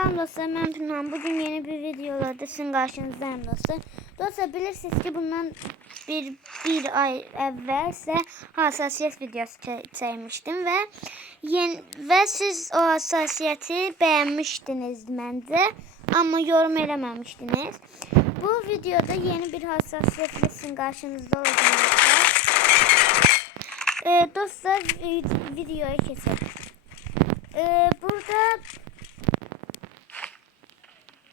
Salam dostlar, mən Tunan. Bugün yeni bir videolarda sizin karşınızdayım dostlar. Dostlar, bilirsiniz ki bundan bir ay evvel size hassasiyet videosu çekmiştim ve siz o hassasiyeti beğenmiştiniz bence ama yorum eləməmişdiniz. Bu videoda yeni bir hassasiyetle sizin karşınızda olacağım dostlar. Dostlar, videoya geçelim. Burada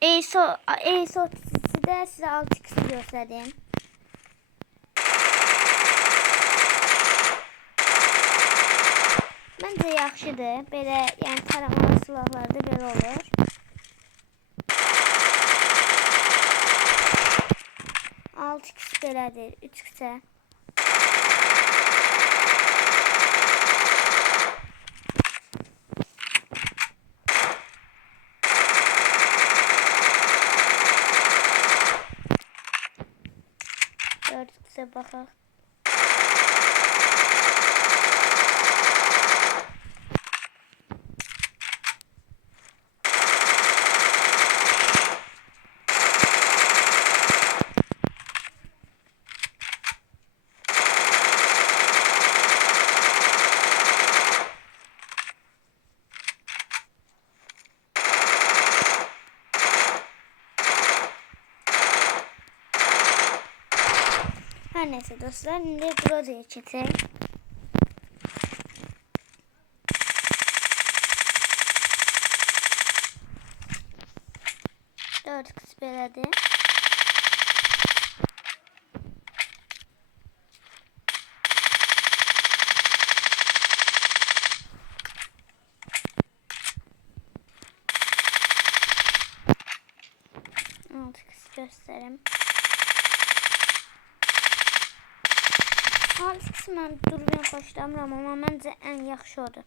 ASOT'da size 6x'i göstereyim. Bence yaxşıdır. Belə, yəni taramalı silahlarda belə olur. Alt x belədir, 3x'e. Size bakar. Her neyse dostlar, şimdi Groza'ya geçelim. Dört kız beledi. Altı kız göstereyim. Alt kısmən durbin xoşlamıram, amma məncə ən yaxşı odur.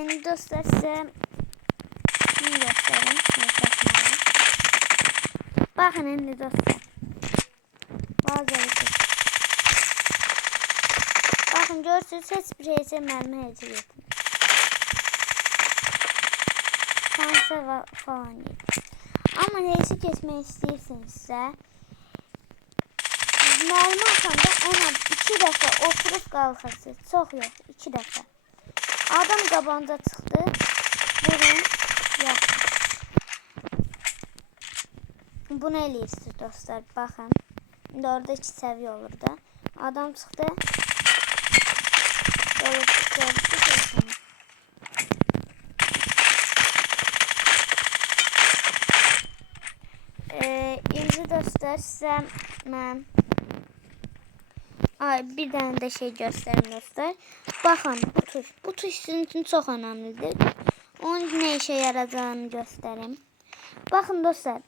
İndi dostlar sizə bunu göstərim. Baxın indi dostlar. Baxın, görürsünüz, heç bir şeysə mərmi həcə etmir. Şansa falan gedir. Amma neyse geçmək istəyirsinizsə, mərmi atanda ən az 2 dəfə oturub qalxırsınız. Çox yox, 2 dəfə. Adam qabağınıza çıxdı. Vurun, yaxşı. Bunu eləyirsiniz dostlar, baxın. İndi orada 2 səviyyə olur da. Adam çıxdı. Görürsünüz. İndi dostlar sizə mən bir dənə də şey göstərim dostlar. Baxın, bu tuş sizin üçün çox önəmlidir. Onun nə işə yaradığını göstərim. Baxın dostlar,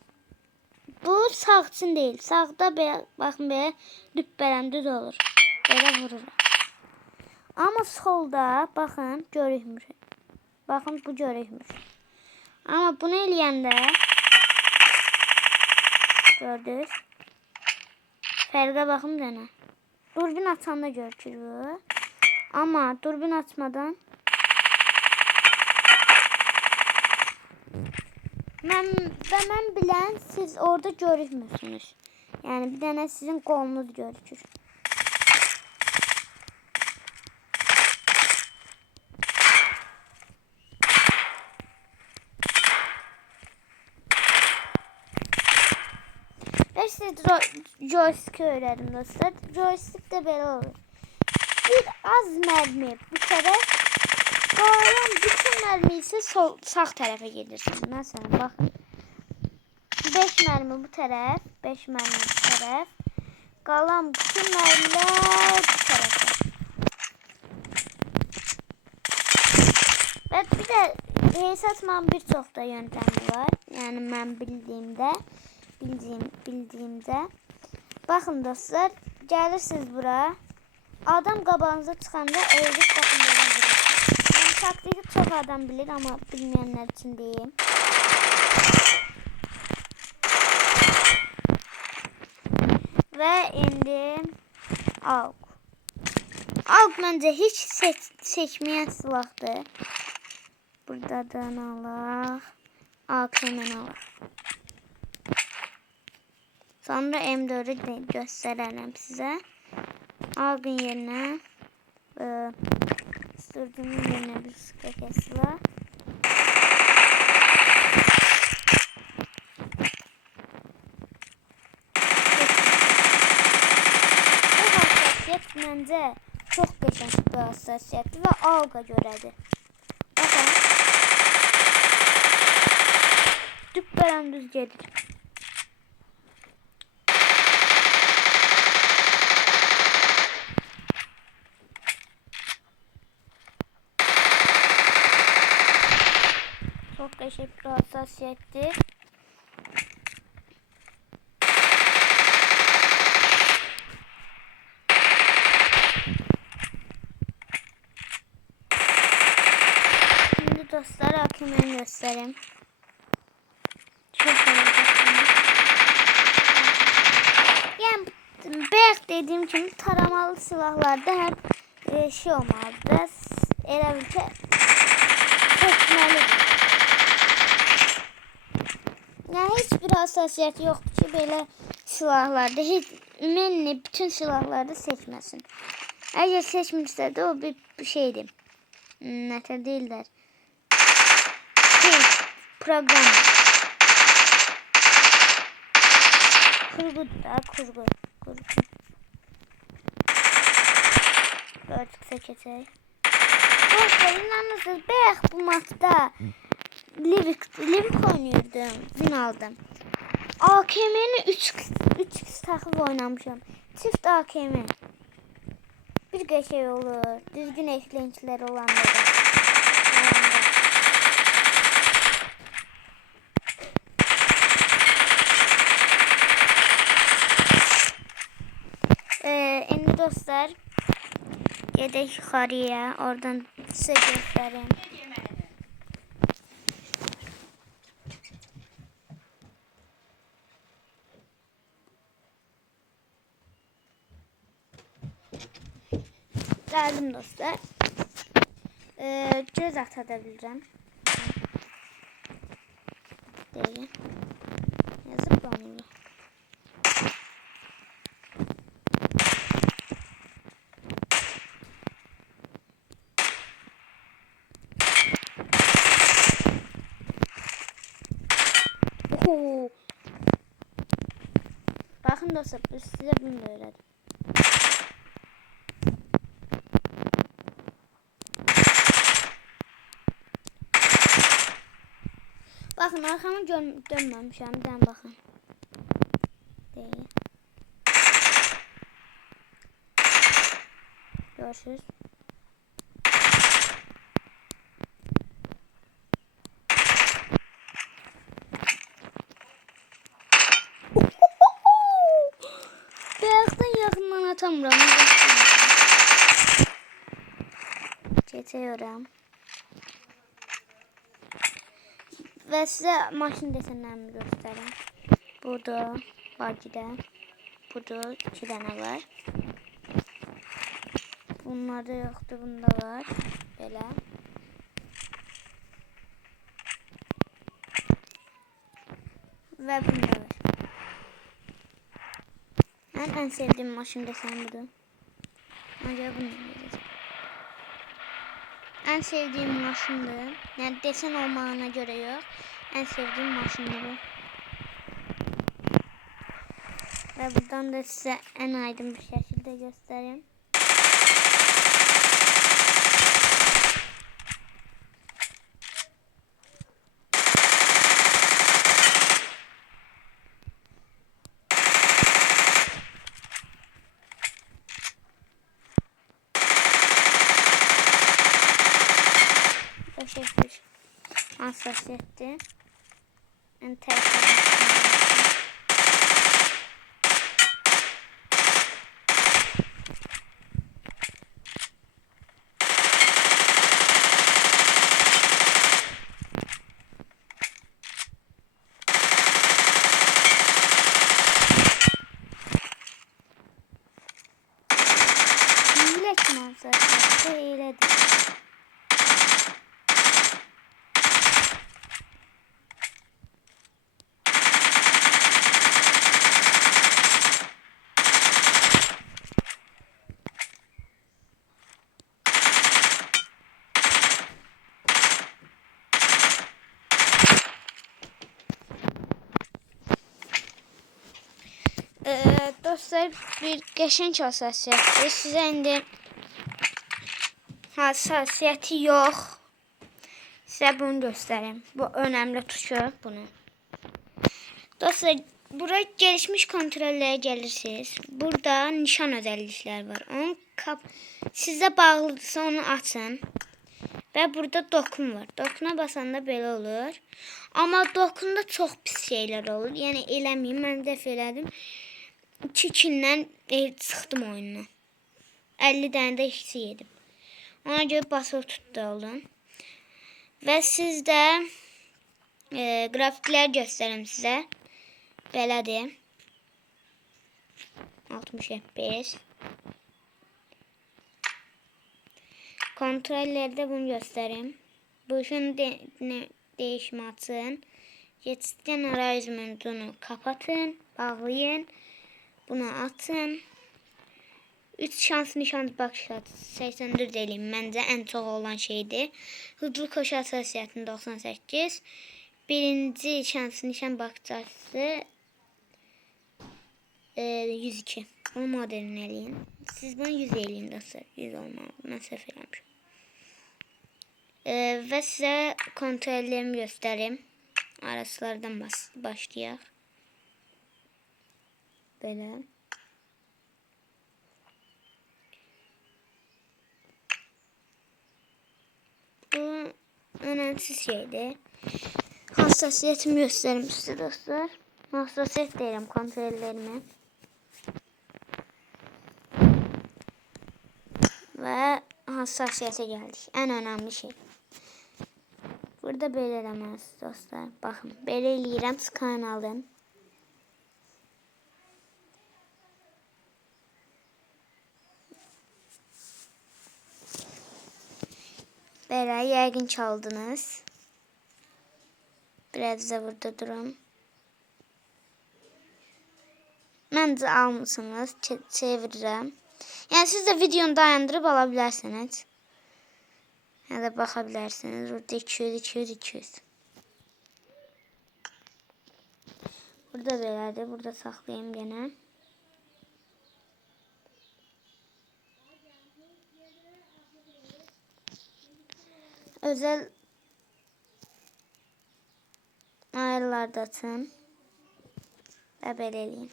bu sağ üçün deyil. Sağda belə, baxın belə düppələndi də olur. Belə vurur. Amma solda baxın görükmür. Baxın, bu görükmür. Amma bunu eləyəndə gördünüz. Fərqə baxın dənə. Durbin açanda görükür bu. Ama durbin açmadan mən bilən siz orada görükmürsünüz. Yani bir dənə sizin qolunuz görükür. Ve size joystick öğrendim dostlar. Joystick de böyle olur. Bir az mermi bu tərəf, qalan bütün mermi ise sağ tərəfə gedirsiniz. Mesela bakın. 5 mermi bu tərəf, 5 mermi bu tərəf. Qalan bütün mermiler bu tərəfə. Ve bir də hesatman bir çox da yöntəmi var. Yani mən bildiyimdə. Bakın dostlar, gelirsiniz bura. Adam qabağınıza çıxanda əyilib baxın belə vurur. Yəni taktiki çox adam bilir, amma bilməyənlər üçün deyim. Və indi AUG. AUG məncə heç seçməyən silahdır. Buradan alaq. AK'ni alaq. Sonra M4'ü de göstərərəm sizə. Ağın yerinə sürdüğümün yerine bir skakesi var. Bu hassasiyet bence çok geçen bir hassasiyettir ve AUG'a görədir. Bakın. Düz gelir. Çok teşekkür hassasiyettir. Şimdi dostlar hakimini göstereyim. Çok yani bayaq dediğim gibi taramalı silahlarda hep şey olmalıdır. Elə bil ki seçməlidir. Yani hiçbir hassasiyet yoktu ki böyle silahlarda. Hiç ümumiyyətlə bütün silahlarda seçməsin. Eğer seçmişsə de o bir şeydir. Nətər deyirlər? Program. Kurgu da kurgu. Artık seçeceğiz. Dostlar inanırsınız bayaq bu maçda Livik oynuyordum. Win aldım. AKM'ni 3x takıp oynamışım. Çift AKM. Bir geçey olur. Düzgün eklenciler olan da. Şimdi dostlar gedək yukarıya. Oradan size göstereyim. Geldim dostlar. Göz atabilirim. Değil. Yazıp bana. Bakın dostlar size bunu öğrettim. Bakın arkamı dönmemişim. Bir tane bakın. Değil. Görüşürüz. Beyazdan yakından atamıyorum. Geçiyorum. Ve size maşın desenlerini göstereyim. Burada Bagi'de. Burada 2 tane var. Bunlarda yoktu. Bunda var. Böyle. Ve bunda var. Ben en sevdiğim maşın deseni budur. Acaba bunu vereceğim. En sevdiğim maşındır. Yani desen olmağına göre yok. En sevdiğim maşındır bu. Ve buradan da size en aydın bir şekilde göstereyim. Teşekkür. Hassasiyetti. Enteresan. Hile manzarası. Hiledir. Dostlar, bir qəşəng hassasiyətdir. Sizə indi hassasiyəti yox. Sizə bunu göstərim. Bu önəmli tuşu bunu. Dostlar, buraya gelişmiş kontrollere gelirsiniz. Burada nişan özellikler var. Onun sizə bağlıdırsa onu açın. Və burada dokun var. Dokuna basanda belə olur. Amma dokunda çox pis şeylər olur. Yəni eləməyin. Mən dəf elədim. 2-2-dən çıxdım oyundan. 50 dənə də işçi yedim. Ona görə basılı tutdu olun. Və sizdə grafiklər göstərim sizə. Belədir. 60 FPS. Kontrollerde bunu göstereyim. Bu şunu değişimi atın. Geçitten arayüz menüsünü kapatın. Bağlayın. Bunu atın. 3 şans nişan bakış açısı 84 eləyim. Məncə ən çox olan şeydir. Hızlı koşu hassasiyyətini 98. Birinci şans nişan bakış açısı 102. Onu modelini eləyin. Siz bunu 100 eləyin dostlar. 100 olmalı. Mən səhv eləmişim. Və sizə kontrollerimi göstəreyim. Araçlardan başlayaq. Belə. Bu önemsiz şeydir. Hassasiyetimi göstərim sizə dostlar. Hassasiyet deyirəm kontrollerimi. Və hassasiyete geldik. En önemli şey. Burada belə eləməlisiniz dostlar. Baxın, belə eləyirəm, scan alın. Belə yəqin çaldınız. Biraz da burada durum. Məncə almışsınız. Çevirirəm. Yəni siz də videonu dayandırıb ala bilərsiniz. Ya da bakabilirsiniz. Burada 200, 200, 200. Burada belədir. Burada saxlayayım gene. Özel ayarlarda atın. Və belə eləyin.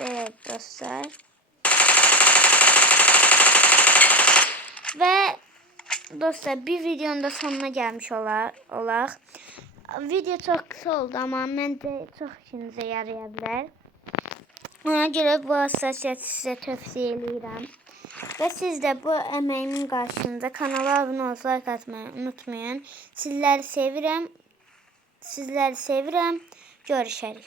Evet dostlar. Ve dostlar bir videonun da sonuna gelmiş olaq. Video çok kısa oldu ama məncə çox işinizə yarayabilir. Ona görə bu hassasiyeti sizə tövsiyə edirəm. Və siz də bu əməyimin qarşılığında kanala abunə olub like atmayı unutmayın. Sizləri sevirəm. Görüşərik.